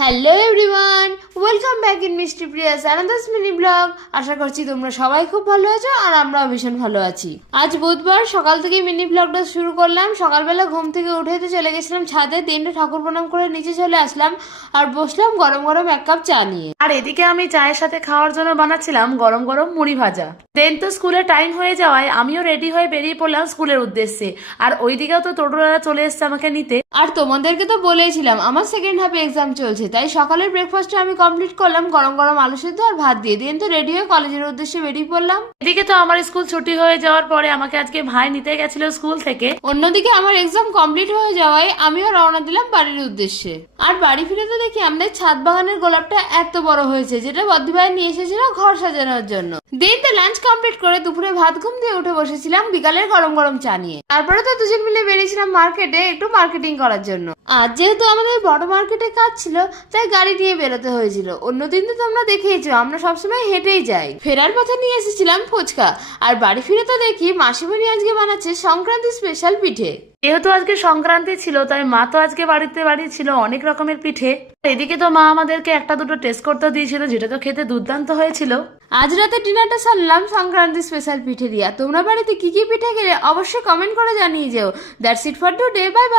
Hello everyone, welcome back in মিষ্টি Prius আনাদার্স mini blog. আশা করছি তোমরা সবাই খুব ভালো আছো আর আমরাও ভীষণ ভালো আছি। আজ বুধবার সকাল থেকে মিনি ব্লগটা শুরু করলাম। সকালবেলা ঘুম থেকে উঠে তো চলে গেছিলাম ছাদে, তিনটে ঠাকুর প্রণাম করে নিচে চলে আসলাম আর বসলাম গরম গরম এক কাপ চা নিয়ে। আর এদিকে আমি চায়ের সাথে খাওয়ার জন্য বানাচ্ছিলাম গরম গরম মুড়ি ভাজা। দেন তো স্কুলে টাইম হয়ে যাওয়ায় আমিও রেডি হয়ে বেরিয়ে পড়লাম স্কুলের উদ্দেশ্যে। আর ওইদিকেও তো টোটোরা চলে এসছে আমাকে নিতে। আর তোমাদেরকে তো বলেইছিলাম আমার সেকেন্ড হাফে এক্সাম চলছে, তাই সকালের ব্রেকফাস্টটা আমি কমপ্লিট করলাম গরম গরম আলু সেদ্ধ আর ভাত দিয়ে। দিন তো রেডি হয়ে কলেজের উদ্দেশ্যে বেরিয়ে পড়লাম। এদিকে তো আমার স্কুল ছুটি হয়ে যাওয়ার পরে আমাকে আজকে ভাই নিতে গেছিল স্কুল থেকে। অন্যদিকে আমার এক্সাম কমপ্লিট হয়ে যাওয়ায় আমিও রওনা দিলাম বাড়ির উদ্দেশ্যে। আর বাড়ি ফিরে তো দেখি আমাদের ছাদ বাগানের গোলাপটা এত বড় হয়েছে, যেটা বদ্দি ভাই নিয়ে এসেছিল ঘর সাজানোর জন্য। দিন তো লাঞ্চ কমপ্লিট করে দুপুরে ভাত ঘুম দিয়ে উঠে বসেছিলাম বিকালের গরম গরম চা নিয়ে। তারপরে তো দুজন মিলে বেরিয়েছিলাম মার্কেটে একটু মার্কেটিং করার জন্য। আর যেহেতু আমাদের বড় মার্কেটে কাজ ছিল তাই গাড়ি নিয়ে বেরোতে হয়েছিল। অন্যদিন তো তোমরা দেখেইছো আমরা সবসময় হেঁটেই যাই। ফেরার পথে নিয়ে এসেছিলাম ফুচকা। আর বাড়ি ফিরে তো দেখি মাসিমণি আজকে বানাচ্ছে সংক্রান্তি স্পেশাল পিঠে। যেহেতু আজকে সংক্রান্তি ছিল তাই মা তো আজকে বাড়িতে বানিয়েছিল অনেক রকমের পিঠে। এদিকে তো মা আমাদেরকে একটা দুটো টেস্ট করতে দিয়েছিল, যেটা তো খেতে দুর্দান্ত হয়েছিল। আজ রাতে ডিনারটা সারলাম সংক্রান্তি স্পেশাল পিঠে দিয়া। তোমরা বাড়িতে কি কি পিঠে খেলে অবশ্যই কমেন্ট করে জানিয়ে যেও। That's it for today, bye bye.